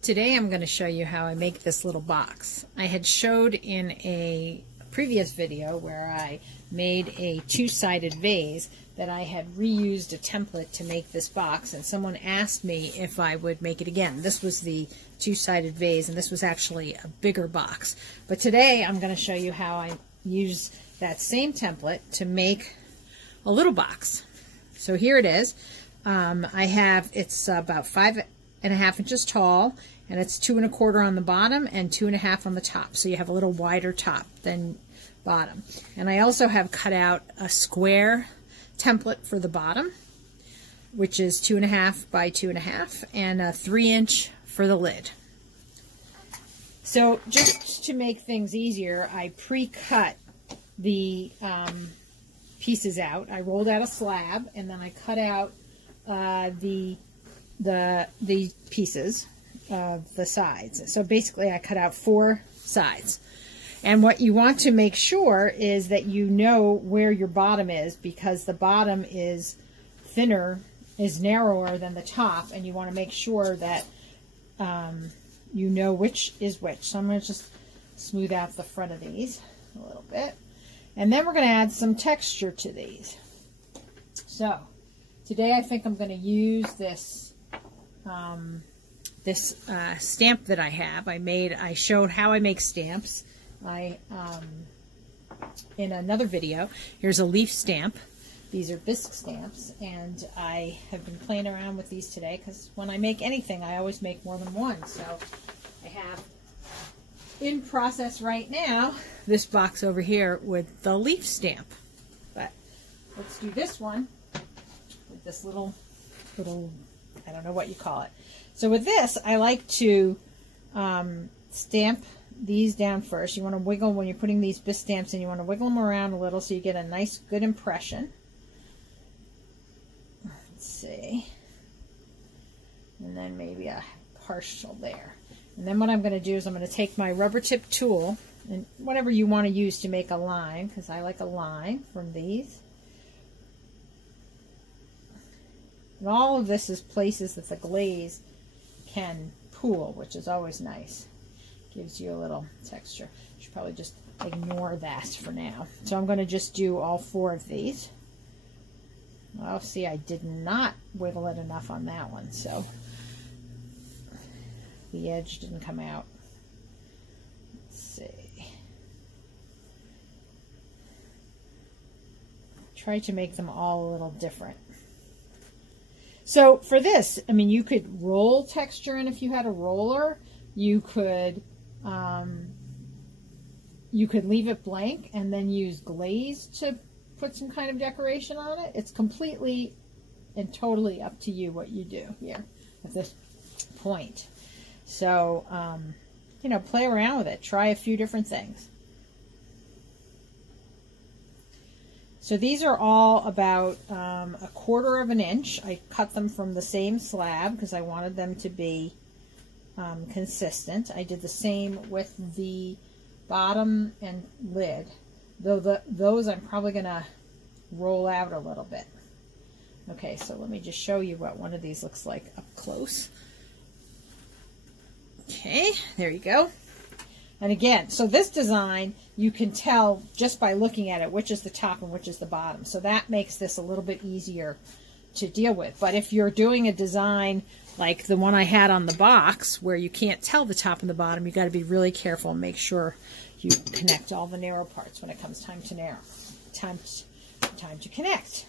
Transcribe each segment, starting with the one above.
Today I'm going to show you how I make this little box. I had showed in a previous video where I made a two-sided vase that I had reused a template to make this box, and someone asked me if I would make it again. This was the two-sided vase, and this was actually a bigger box. But today I'm going to show you how I use that same template to make a little box. So here it is. It's about 5.5 inches tall, and it's 2 1/4 on the bottom and 2 1/2 on the top. So you have a little wider top than bottom. And I also have cut out a square template for the bottom, which is 2 1/2 by 2 1/2, and a 3-inch for the lid. So just to make things easier, I pre-cut the pieces out. I rolled out a slab, and then I cut out the pieces of the sides. So basically I cut out 4 sides. And what you want to make sure is that you know where your bottom is, because the bottom is narrower than the top, and you want to make sure that you know which is which. So I'm going to just smooth out the front of these a little bit. And then we're going to add some texture to these. So today I think I'm going to use this stamp that I have. I showed how I make stamps in another video. Here's a leaf stamp. These are bisque stamps, and I have been playing around with these today because when I make anything I always make more than one. So I have in process right now this box over here with the leaf stamp. But let's do this one with this little I don't know what you call it. So with this, I like to stamp these down first. You want to wiggle when you're putting these bisque stamps in. You want to wiggle them around a little so you get a nice, good impression. Let's see. And then maybe a partial there. And then what I'm going to do is I'm going to take my rubber tip tool, and whatever you want to use to make a line, because I like a line from these. And all of this is places that the glaze can pool, which is always nice. Gives you a little texture. You should probably just ignore that for now. So I'm going to just do all 4 of these. Well, see, I did not wiggle it enough on that one, so the edge didn't come out. Let's see. Try to make them all a little different. So for this, I mean, you could roll texture in if you had a roller. You could leave it blank and then use glaze to put some kind of decoration on it. It's completely and totally up to you what you do here at this point. So, you know, play around with it. Try a few different things. So these are all about 1/4 of an inch. I cut them from the same slab because I wanted them to be consistent. I did the same with the bottom and lid, though those I'm probably going to roll out a little bit. Okay, so let me just show you what one of these looks like up close. Okay, there you go. And again, so this design, you can tell just by looking at it which is the top and which is the bottom. So that makes this a little bit easier to deal with. But if you're doing a design like the one I had on the box where you can't tell the top and the bottom, you got to be really careful and make sure you connect all the narrow parts when it comes time to connect.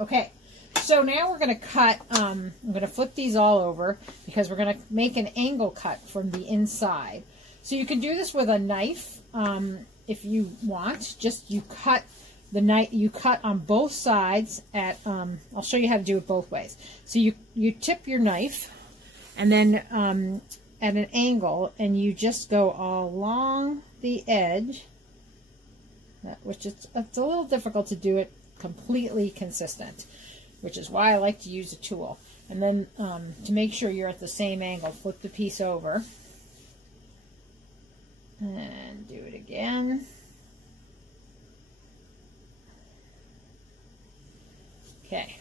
Okay, so now we're going to cut, I'm going to flip these all over because we're going to make an angle cut from the inside. So you can do this with a knife if you want. Just you cut on both sides at, I'll show you how to do it both ways. So you tip your knife and then at an angle, and you just go along the edge, which it's a little difficult to do it completely consistent, which is why I like to use a tool. And then to make sure you're at the same angle, flip the piece over and do it again. Okay.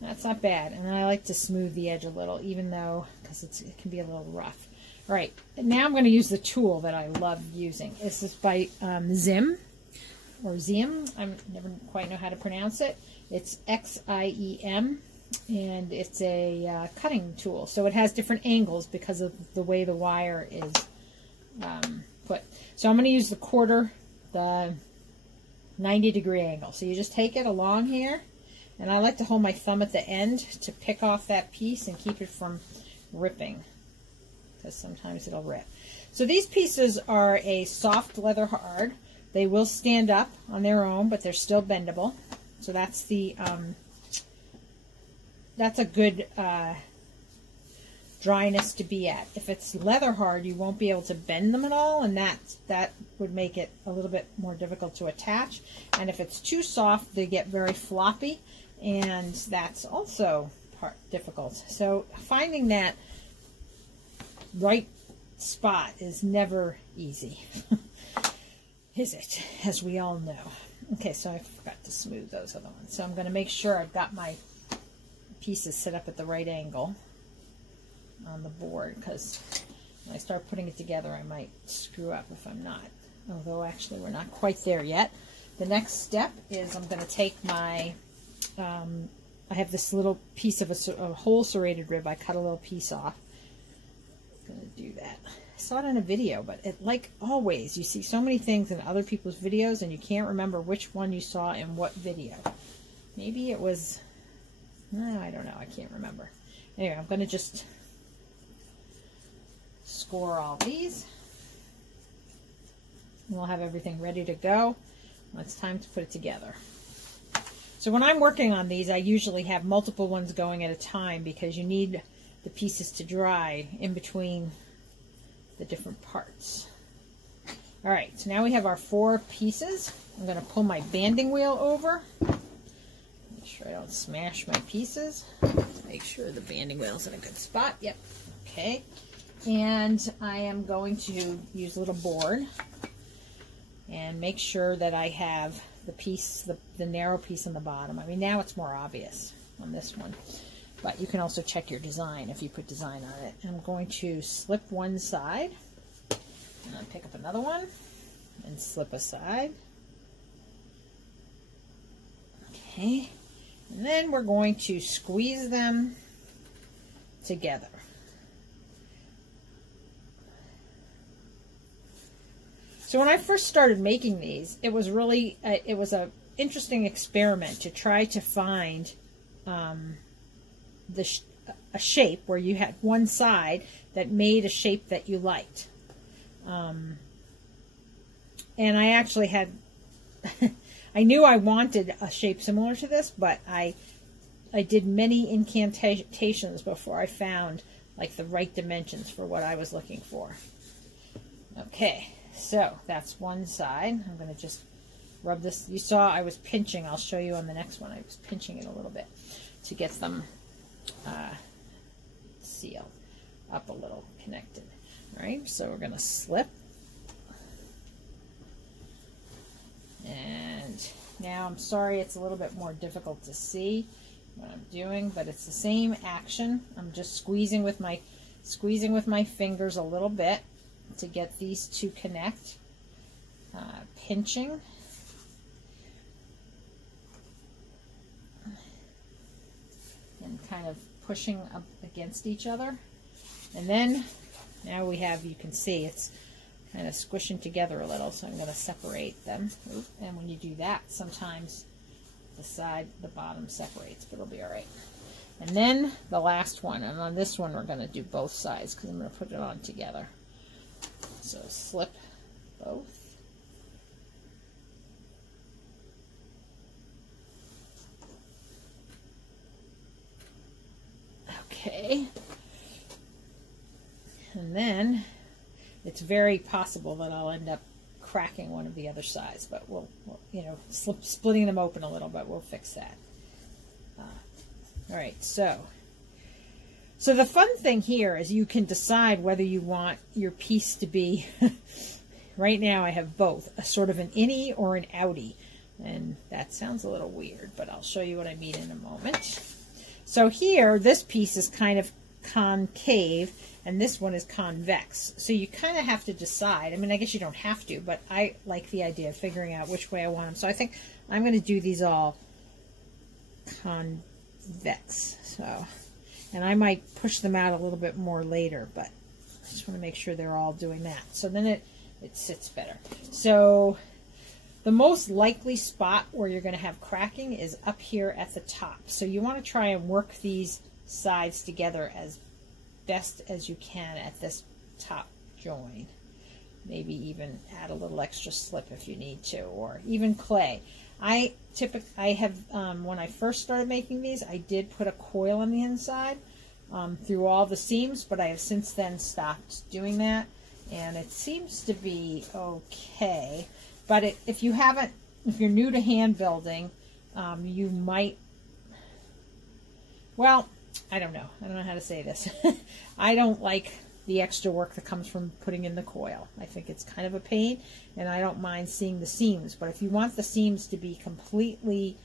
That's not bad. And I like to smooth the edge a little, even though, because it can be a little rough. All right, now I'm going to use the tool that I love using. This is by Zim, or Zim. I never quite know how to pronounce it. It's Xiem, and it's a cutting tool. So it has different angles because of the way the wire is put. So I'm going to use the 90-degree angle. So you just take it along here, and I like to hold my thumb at the end to pick off that piece and keep it from ripping, because sometimes it'll rip. So these pieces are a soft leather hard. They will stand up on their own, but they're still bendable. So that's the that's a good dryness to be at. If it's leather hard, you won't be able to bend them at all, and that would make it a little bit more difficult to attach. And if it's too soft, they get very floppy, and that's also difficult. So finding that right spot is never easy, is it? As we all know. Okay, so I forgot to smooth those other ones. So I'm going to make sure I've got my pieces set up at the right angle on the board, because when I start putting it together, I might screw up if I'm not. Although actually we're not quite there yet. The next step is I'm going to take my, I have this little piece of a whole serrated rib. I cut a little piece off. I'm going to do that. I saw it in a video, but like always, you see so many things in other people's videos and you can't remember which one you saw in what video. Maybe it was, no, I don't know. I can't remember. Anyway, I'm going to just score all these. And we'll have everything ready to go when it's time to put it together. So when I'm working on these, I usually have multiple ones going at a time, because you need the pieces to dry in between the different parts. All right, so now we have our 4 pieces. I'm going to pull my banding wheel over. Make sure I don't smash my pieces. Make sure the banding wheel's in a good spot. Yep. Okay. And I am going to use a little board and make sure that I have the piece, the narrow piece on the bottom. I mean, now it's more obvious on this one, but you can also check your design if you put design on it. I'm going to slip one side, and I'll pick up another one and slip a side. Okay, and then we're going to squeeze them together. So when I first started making these, it was really, it was an interesting experiment to try to find a shape where you had one side that made a shape that you liked. And I actually had, I knew I wanted a shape similar to this, but I did many incantations before I found like the right dimensions for what I was looking for. Okay. So that's one side. I'm going to just rub this. You saw I was pinching. I'll show you on the next one. I was pinching it a little bit to get them sealed up a little, connected. All right, so we're going to slip. And now I'm sorry it's a little bit more difficult to see what I'm doing, but it's the same action. I'm just squeezing with my fingers a little bit to get these to connect, pinching, and kind of pushing up against each other. And then now we have, you can see it's kind of squishing together a little, so I'm going to separate them. And when you do that, sometimes the bottom separates, but it'll be all right. And then the last one, and on this one we're going to do both sides because I'm going to put it on together. So slip both. Okay. And then it's very possible that I'll end up cracking one of the other sides, but we'll you know, splitting them open a little, but we'll fix that. All right, so the fun thing here is you can decide whether you want your piece to be, right now I have both, a sort of an innie or an outie. And that sounds a little weird, but I'll show you what I mean in a moment. So here, this piece is kind of concave, and this one is convex. So you kind of have to decide. I mean, I guess you don't have to, but I like the idea of figuring out which way I want them. So I think I'm going to do these all convex. So, and I might push them out a little bit more later, but I just want to make sure they're all doing that. So then it sits better. So the most likely spot where you're going to have cracking is up here at the top. So you want to try and work these sides together as best as you can at this top join. Maybe even add a little extra slip if you need to, or even clay. I have when I first started making these, I did put a coil on the inside through all the seams, but I have since then stopped doing that, and it seems to be okay. But if you're new to hand building, you might, well, I don't know how to say this. I don't like the extra work that comes from putting in the coil. I think it's kind of a pain, and I don't mind seeing the seams. But if you want the seams to be completely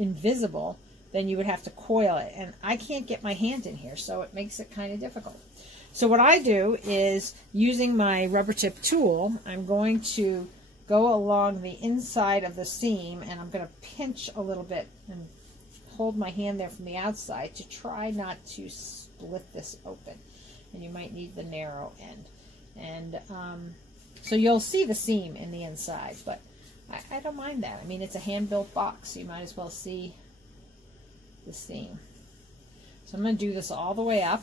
invisible, then you would have to coil it. And I can't get my hand in here, so it makes it kind of difficult. So what I do is, using my rubber tip tool, I'm going to go along the inside of the seam, and I'm going to pinch a little bit and hold my hand there from the outside to try not to split this open. And you might need the narrow end. And so you'll see the seam in the inside, but I don't mind that. I mean, it's a hand-built box, so you might as well see the seam. So I'm going to do this all the way up,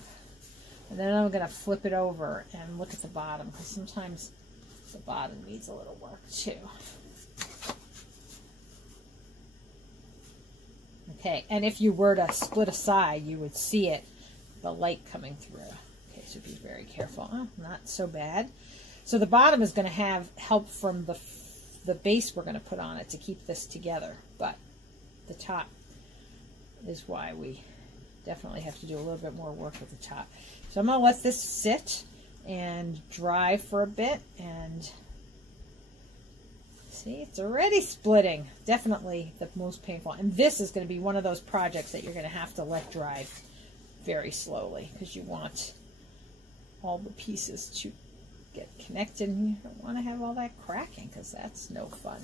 and then I'm going to flip it over and look at the bottom, because sometimes the bottom needs a little work too. Okay, and if you were to split a side, you would see it, the light coming through. Okay, so be very careful. Oh, not so bad. So the bottom is going to have help from the base we're going to put on it to keep this together, but the top is why we definitely have to do a little bit more work with the top. So I'm going to let this sit and dry for a bit, and see, it's already splitting. Definitely the most painful. And this is going to be one of those projects that you're going to have to let dry very slowly, because you want all the pieces to get connected, and you don't want to have all that cracking, because that's no fun.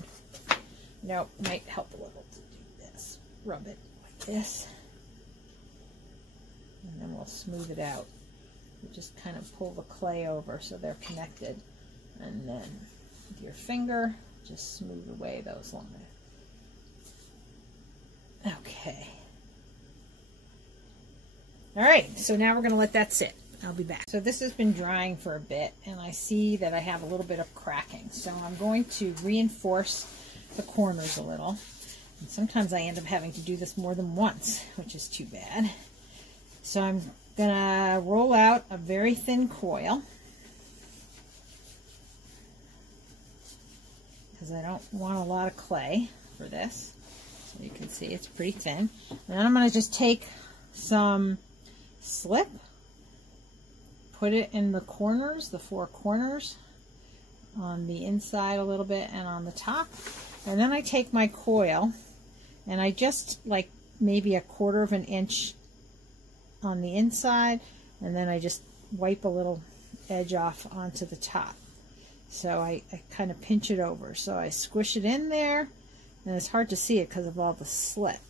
Nope, might help a little to do this. Rub it like this, and then we'll smooth it out. You just kind of pull the clay over so they're connected, and then with your finger just smooth away those lines. Okay. All right, so now we're going to let that sit. I'll be back. So this has been drying for a bit, and I see that I have a little bit of cracking. So I'm going to reinforce the corners a little. And sometimes I end up having to do this more than once, which is too bad. So I'm going to roll out a very thin coil, because I don't want a lot of clay for this. So you can see it's pretty thin. And then I'm going to just take some slip, put it in the corners, the four corners, on the inside a little bit and on the top. And then I take my coil, and I just like maybe 1/4 of an inch on the inside, and then I just wipe a little edge off onto the top. So I kind of pinch it over. So I squish it in there, and it's hard to see it because of all the slip.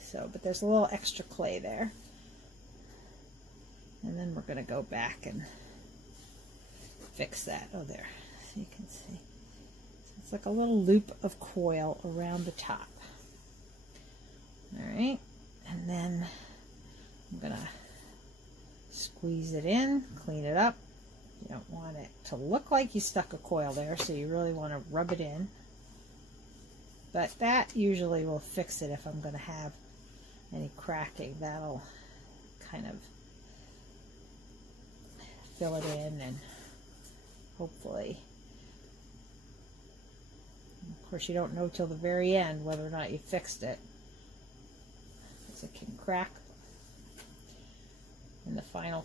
So, but there's a little extra clay there. And then we're going to go back and fix that. Oh, there. So you can see. So it's like a little loop of coil around the top. All right. And then I'm going to squeeze it in, clean it up. You don't want it to look like you stuck a coil there, so you really want to rub it in. But that usually will fix it if I'm going to have any cracking. That'll kind of fill it in, and hopefully, of course, you don't know till the very end whether or not you fixed it, because it can crack in the final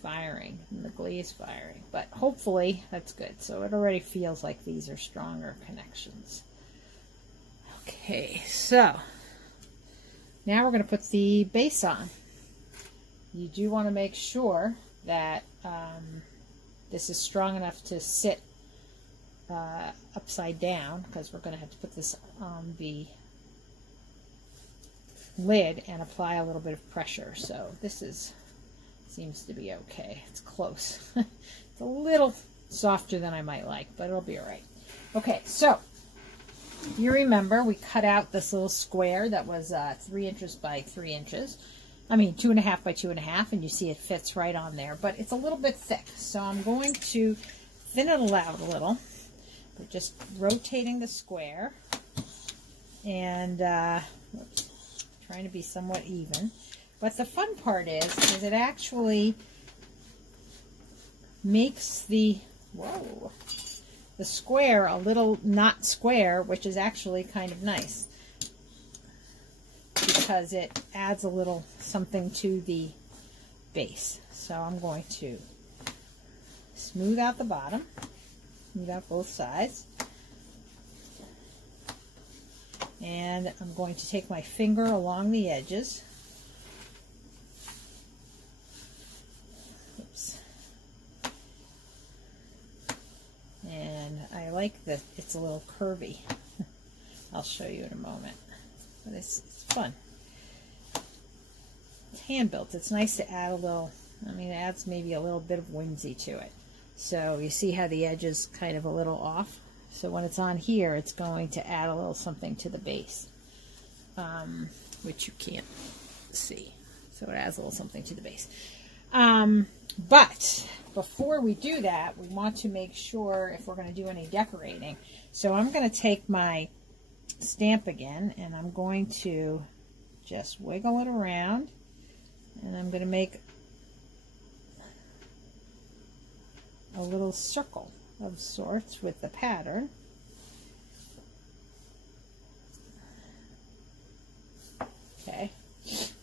firing, in the glaze firing, but hopefully that's good. So it already feels like these are stronger connections. Okay, so Now we're going to put the base on. You do want to make sure that this is strong enough to sit upside down, because we're going to have to put this on the lid and apply a little bit of pressure. So this seems to be okay. It's close. It's a little softer than I might like, but it'll be all right. Okay, so you remember we cut out this little square that was 3 inches by 3 inches. I mean 2.5 by 2.5, and you see it fits right on there, but it's a little bit thick. So I'm going to thin it out a little. We're just rotating the square and trying to be somewhat even. But the fun part is it actually makes the square a little not square, which is actually kind of nice because it adds a little something to the base. So I'm going to smooth out the bottom, smooth out both sides, and I'm going to take my finger along the edges. And I like that it's a little curvy. I'll show you in a moment. But it's fun. It's hand built. It's nice to add a little, I mean, it adds maybe a little bit of whimsy to it. So you see how the edge is kind of a little off? So when it's on here, it's going to add a little something to the base, which you can't see. So it adds a little something to the base. But before we do that, we want to make sure if we're going to do any decorating. So I'm going to take my stamp again, and I'm going to just wiggle it around, and I'm going to make a little circle of sorts with the pattern. Okay,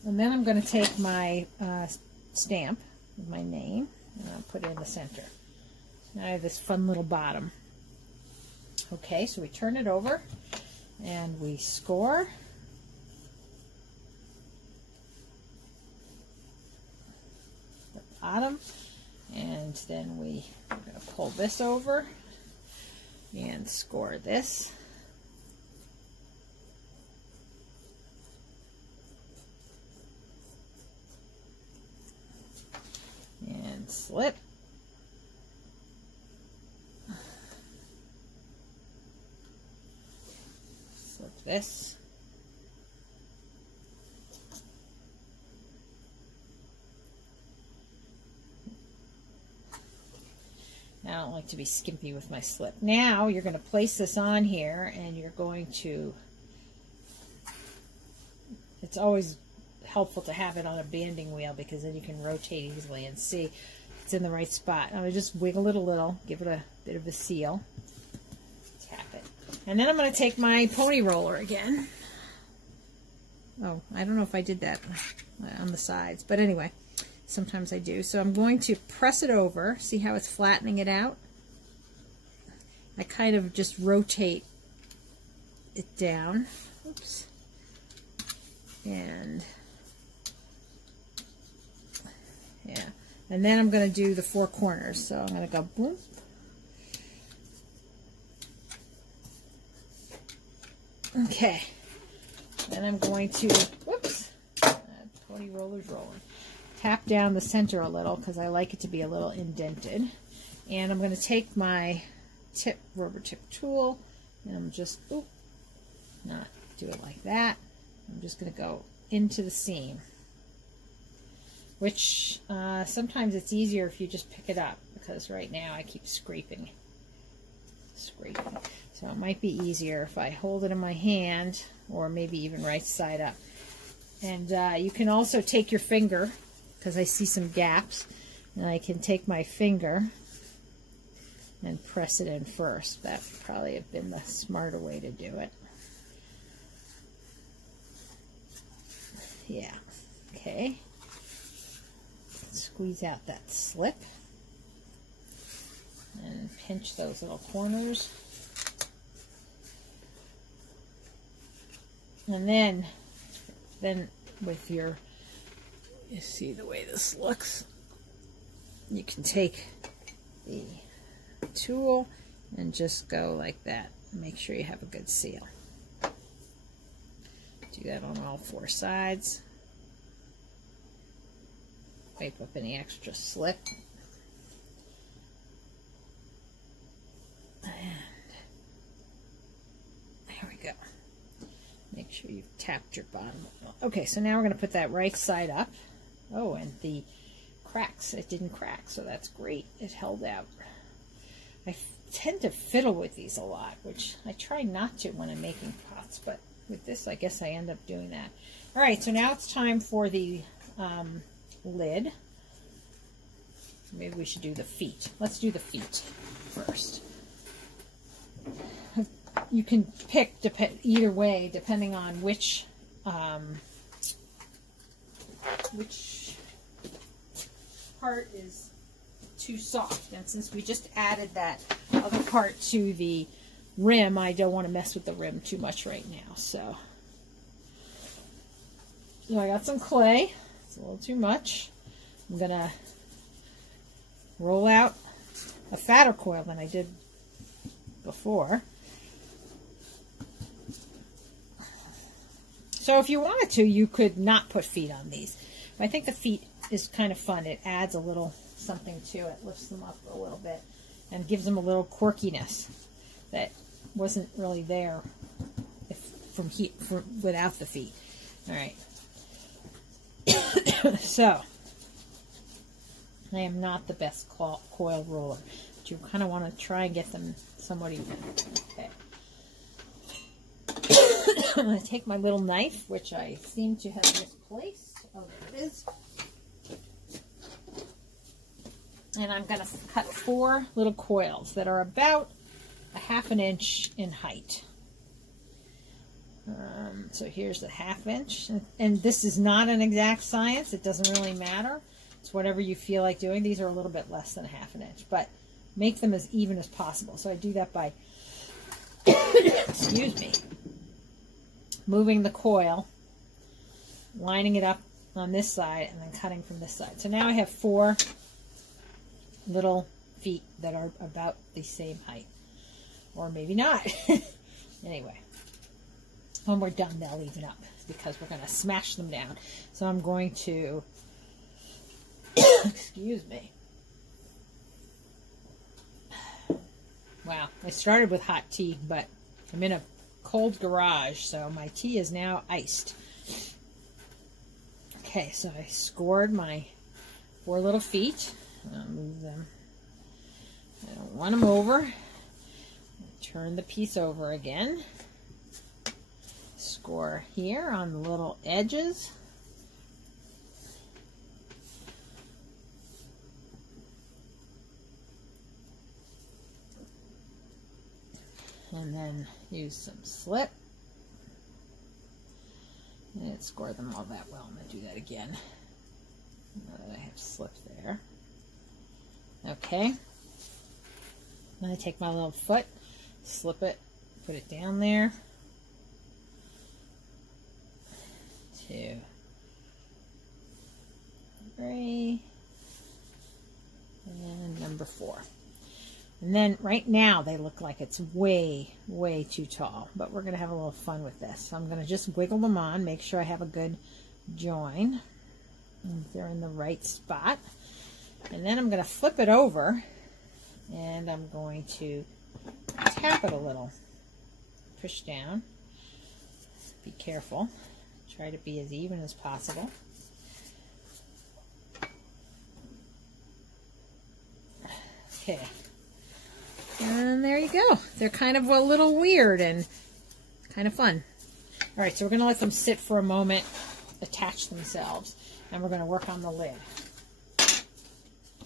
and then I'm going to take my stamp with my name, and I'll put it in the center. Now I have this fun little bottom. Okay, so we turn it over and we score. The bottom, and then we're going to pull this over and score this. And slip. Slip this. I don't like to be skimpy with my slip. Now you're going to place this on here, and you're going to, it's always helpful to have it on a banding wheel, because then you can rotate easily and see it's in the right spot. I'm going to just wiggle it a little, give it a bit of a seal, tap it. And then I'm going to take my pony roller again. Oh, I don't know if I did that on the sides, but anyway, sometimes I do. So I'm going to press it over. See how it's flattening it out? I kind of just rotate it down. Oops. And yeah, and then I'm going to do the 4 corners. So I'm going to go boom. Okay. Then I'm going to, whoops, pony roller's rolling. Tap down the center a little, because I like it to be a little indented. And I'm going to take my rubber tip tool, and I'm just, not do it like that. I'm just going to go into the seam, which sometimes it's easier if you just pick it up, because right now I keep scraping. So it might be easier if I hold it in my hand, or maybe even right side up. And you can also take your finger, because I see some gaps, and I can take my finger and press it in first. That would probably have been the smarter way to do it. Yeah, okay. Squeeze out that slip and pinch those little corners. And then Then with your, you see the way this looks, you can take the tool and just go like that. Make sure you have a good seal. Do that on all 4 sides. Wipe up any extra slip. And there we go. Make sure you've tapped your bottom. Okay, so now we're going to put that right side up. Oh, and the cracks, it didn't crack, so that's great. It held out. I tend to fiddle with these a lot, which I try not to when I'm making pots, but with this, I guess I end up doing that. All right, so now it's time for the lid. Maybe we should do the feet. Let's do the feet first. You can pick either way, depending on which part is too soft. And since we just added that other part to the rim, I don't want to mess with the rim too much right now. So I got some clay. It's a little too much. I'm going to roll out a fatter coil than I did before. So if you wanted to, you could not put feet on these. But I think the feet is kind of fun. It adds a little something to it, lifts them up a little bit, and gives them a little quirkiness that wasn't really there without the feet. All right. So I am not the best coil roller, but you kind of want to try and get them somewhat even. Okay. I'm going to take my little knife, which I seem to have misplaced. Oh, there it is. And I'm going to cut 4 little coils that are about a ½ inch in height. So here's the ½ inch. And this is not an exact science. It doesn't really matter. It's whatever you feel like doing. These are a little bit less than a ½ inch, but make them as even as possible. So I do that by, excuse me, moving the coil, lining it up on this side, and then cutting from this side. So now I have 4 little feet that are about the same height. Or maybe not. Anyway, when we're done, they'll even up because we're going to smash them down. So I'm going to, excuse me. Wow, I started with hot tea, but I'm in a cold garage, so my tea is now iced. Okay, so I scored my 4 little feet. I'll move them. I don't want them over. Turn the piece over again. Score here on the little edges. And then use some slip. And score them all that well. I'm going to do that again. Now that I have slip there. Okay. Then I take my little foot, slip it, put it down there. 2, 3, and number 4. And then right now they look like it's way, way too tall, but we're going to have a little fun with this. So I'm going to just wiggle them on, make sure I have a good join. And they're in the right spot. And then I'm going to flip it over, and I'm going to tap it a little. Push down. Be careful. Try to be as even as possible. Okay. And there you go. They're kind of a little weird and kind of fun. All right, so we're going to let them sit for a moment, attach themselves, and we're going to work on the lid.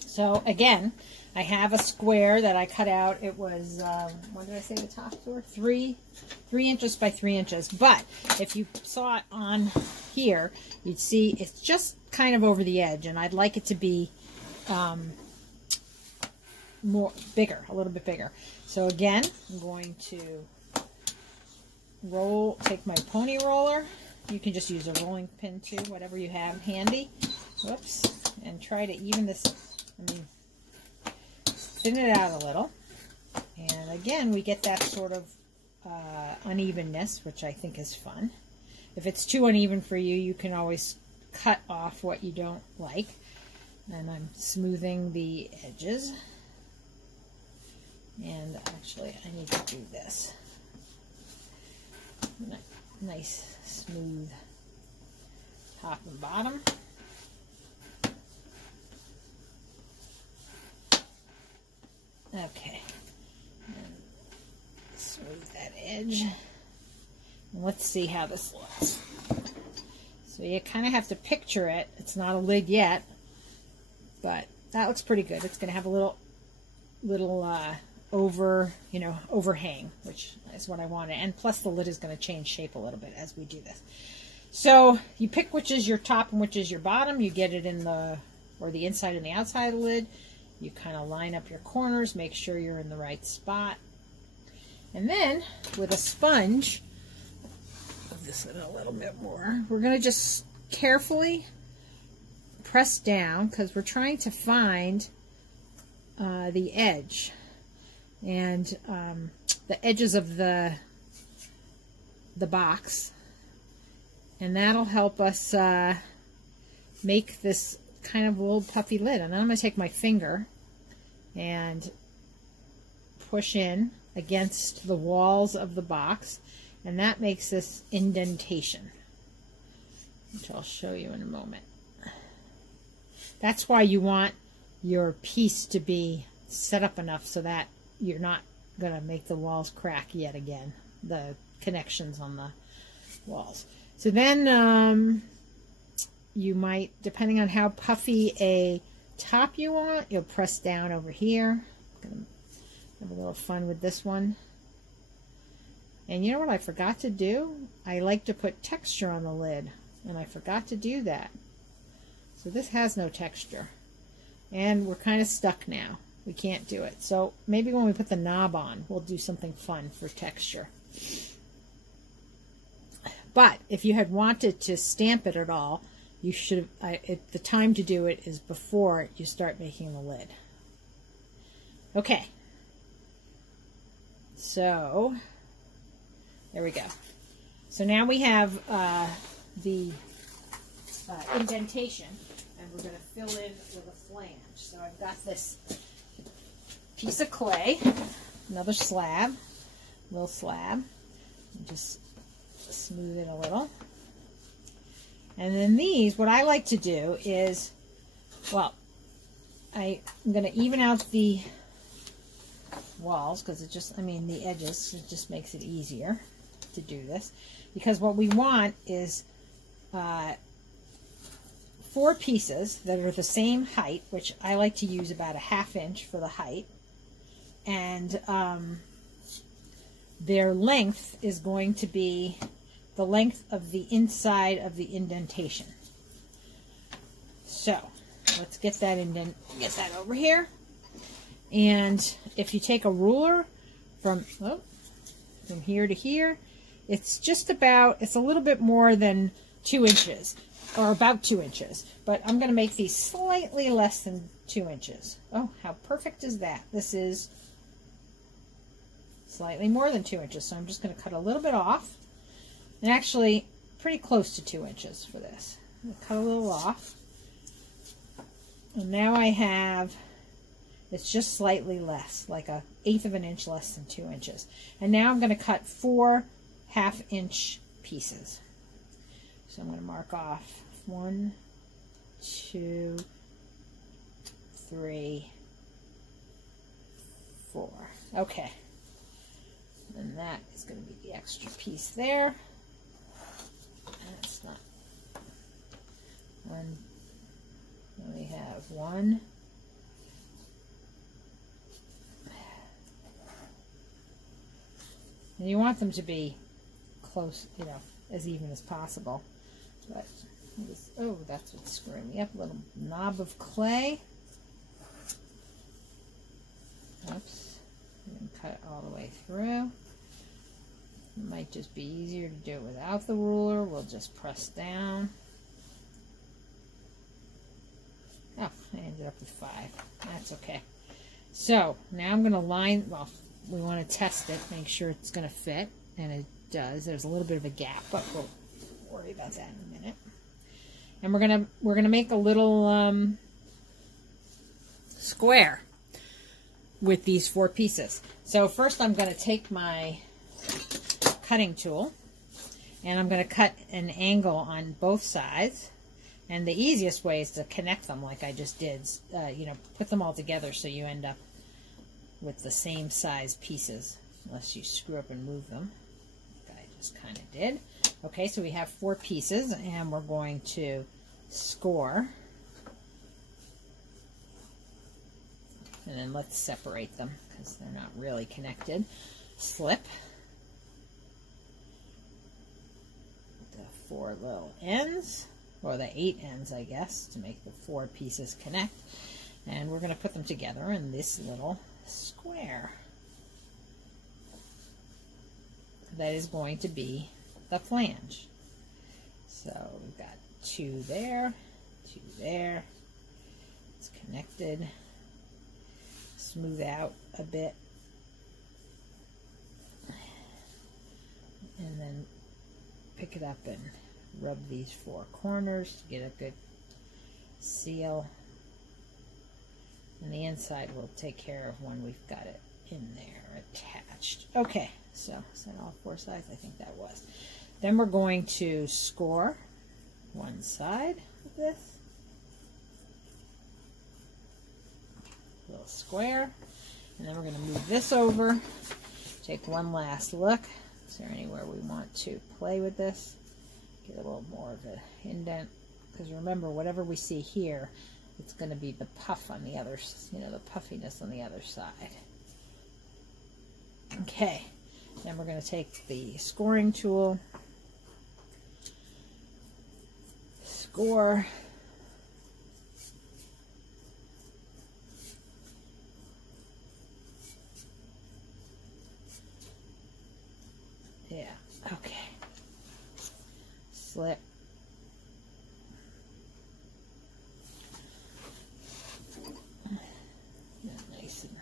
So again, I have a square that I cut out. It was, what did I say the tops were? 3 inches by 3 inches. But if you saw it on here, you'd see it's just kind of over the edge, and I'd like it to be a little bit bigger. So again, I'm going to take my pony roller You can just use a rolling pin too, whatever you have handy. Whoops. And try to even this, thin it out a little. And again, we get that sort of unevenness, which I think is fun. If it's too uneven for you, you can always cut off what you don't like. And I'm smoothing the edges. And actually, I need to do this. Nice, smooth top and bottom. Okay. And smooth that edge. And let's see how this looks. So you kind of have to picture it. It's not a lid yet, but that looks pretty good. It's going to have a little overhang, which is what I wanted. And plus the lid is going to change shape a little bit as we do this. So you pick which is your top and which is your bottom. You get it in the inside and the outside of the lid. You kind of line up your corners, make sure you're in the right spot. And then with a sponge, move this in a little bit more, we're going to just carefully press down because we're trying to find the edge. And the edges of the box, and that'll help us make this kind of little puffy lid. And then I'm going to take my finger and push in against the walls of the box, and that makes this indentation, which I'll show you in a moment. That's why you want your piece to be set up enough so that you're not going to make the walls crack yet again, the connections on the walls. So then you might, depending on how puffy a top you want, you'll press down over here. I'm going to have a little fun with this one. And you know what I forgot to do? I like to put texture on the lid, and I forgot to do that. So this has no texture. And we're kind of stuck now. We can't do it. So maybe when we put the knob on, we'll do something fun for texture. But if you had wanted to stamp it at all, you should have, the time to do it is before you start making the lid. Okay. So there we go. So now we have the indentation, and we're going to fill in with a flange. So I've got this piece of clay, another slab, little slab, and just smooth it a little. And then these, what I like to do is, well, I'm going to even out the walls because it just, the edges, it just makes it easier to do this. Because what we want is 4 pieces that are the same height, which I like to use about a 1/2 inch for the height. And their length is going to be the length of the inside of the indentation. So let's get that over here. And if you take a ruler from here to here, it's just about, it's a little bit more than 2 inches, or about 2 inches. But I'm going to make these slightly less than 2 inches. Oh, how perfect is that? This is slightly more than 2 inches, so I'm just going to cut a little bit off. And actually, pretty close to 2 inches for this. I'm going to cut a little off. And now I have, it's just slightly less, like a 1/8 of an inch less than 2 inches. And now I'm going to cut 4 1/2-inch pieces. So I'm going to mark off 1, 2, 3, 4. Okay. And that is going to be the extra piece there. That's not one. We have 1. And you want them to be close, as even as possible. But oh, that's what's screwing me up. A little knob of clay. Oops. And cut it all the way through. It might just be easier to do it without the ruler. We'll just press down. Oh, I ended up with 5. That's okay. So now I'm going to line, well, we want to test it, make sure it's going to fit, and it does. There's a little bit of a gap, but we'll worry about that in a minute. And we're gonna make a little square with these 4 pieces. So first I'm going to take my cutting tool and I'm going to cut an angle on both sides. And the easiest way is to connect them like I just did. You know, put them all together so you end up with the same size pieces, unless you screw up and move them, like I just kind of did. Okay, so we have 4 pieces, and we're going to score. And then let's separate them because they're not really connected. Slip the 4 little ends, or the 8 ends, I guess, to make the 4 pieces connect. And we're going to put them together in this little square. That is going to be the flange. So we've got 2 there, 2 there. It's connected. Smooth out a bit. And then pick it up and rub these 4 corners to get a good seal. And the inside will take care of when we've got it in there attached. Okay, so is that all 4 sides? I think that was. Then we're going to score one side of this. Little square. And then we're going to move this over. Take one last look. Is there anywhere we want to play with this? Get a little more of an indent. Because remember, whatever we see here, it's going to be the puff on the other, you know, the puffiness on the other side. Okay, then we're going to take the scoring tool, score, yeah, okay, slip, nice and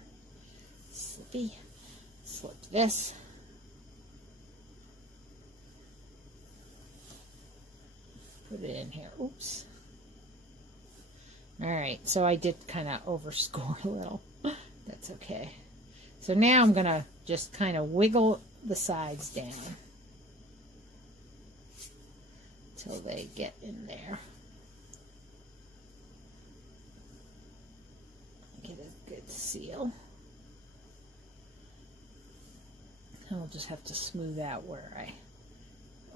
slippy. Slip this. Put it in here. Oops. Alright, so I did kind of overscore a little. That's okay. So now I'm going to just kind of wiggle the sides down until they get in there. Get a good seal. And we'll just have to smooth out where I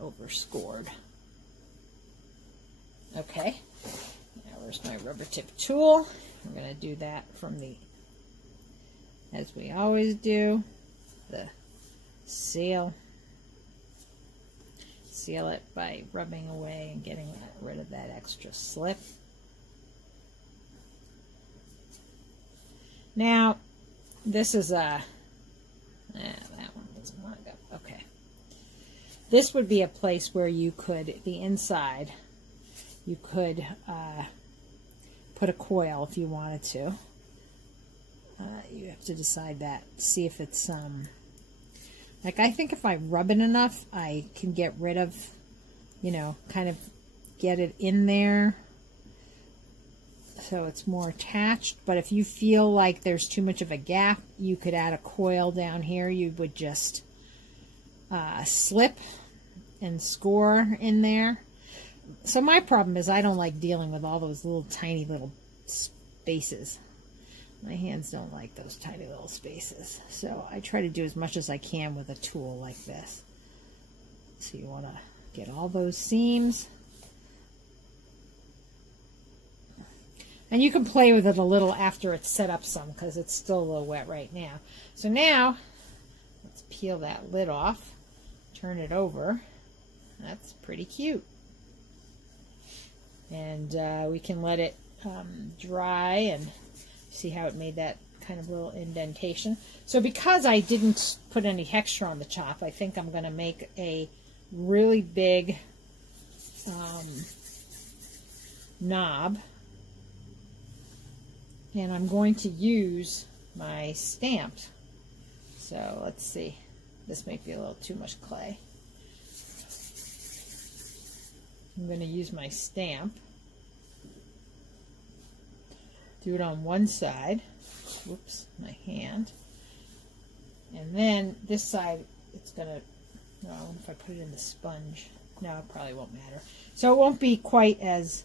overscored. Okay, now where's my rubber tip tool? We're going to do that from the, as we always do, the seal. Seal it by rubbing away and getting rid of that extra slip. Now, this is a, that one doesn't want to go. Okay. This would be a place where you could, the inside, you could put a coil if you wanted to. You have to decide that. See if it's, like I think if I rub it enough, I can get rid of, you know, kind of get it in there so it's more attached. But if you feel like there's too much of a gap, you could add a coil down here. You would just slip and score in there. So my problem is I don't like dealing with all those little tiny little spaces. My hands don't like those tiny little spaces. So I try to do as much as I can with a tool like this. So you want to get all those seams. And you can play with it a little after it's set up some because it's still a little wet right now. So now, let's peel that lid off, turn it over. That's pretty cute. And we can let it dry and see how it made that kind of little indentation. So because I didn't put any texture on the top, I think I'm going to make a really big knob. And I'm going to use my stamped. So let's see. This might be a little too much clay. I'm going to use my stamp. Do it on one side. Whoops, my hand. And then this side, it's going to, well, if I put it in the sponge, no, it probably won't matter. So it won't be quite as,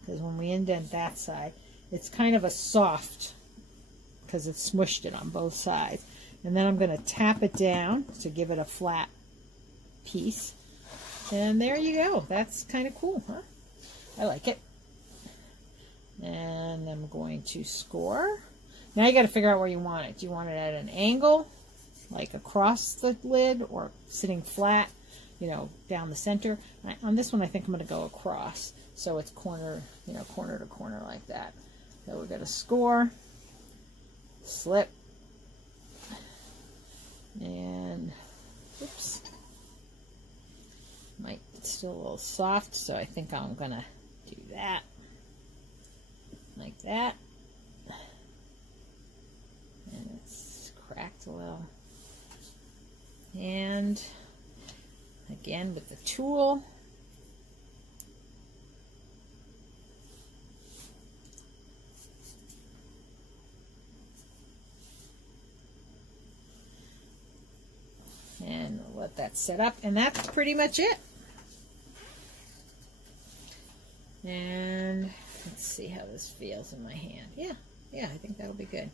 because when we indent that side, it's kind of a soft, because it's smushed it on both sides. And then I'm going to tap it down to give it a flat piece. And there you go. That's kind of cool, huh? I like it. And I'm going to score. Now you got to figure out where you want it. Do you want it at an angle, like across the lid, or sitting flat, you know, down the center? On this one, I think I'm going to go across, so it's corner, you know, corner to corner like that. So we're going to score, slip, and oops, might still a little soft, so I think I'm going to do that, like that. And it's cracked a little. And again with the tool, and let that set up, and that's pretty much it. And let's see how this feels in my hand. Yeah, I think that'll be good.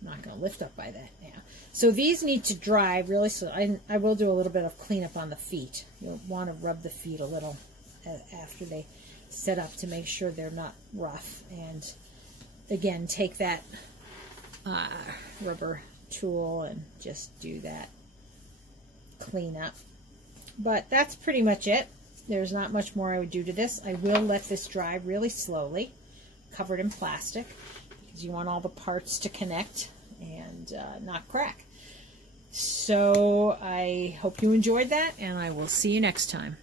I'm not going to lift up by that now. So these need to dry really slow. I will do a little bit of cleanup on the feet. You'll want to rub the feet a little after they set up to make sure they're not rough. And again, take that rubber tool and just do that cleanup. But that's pretty much it. There's not much more I would do to this. I will let this dry really slowly, covered in plastic, because you want all the parts to connect and not crack. So I hope you enjoyed that, and I will see you next time.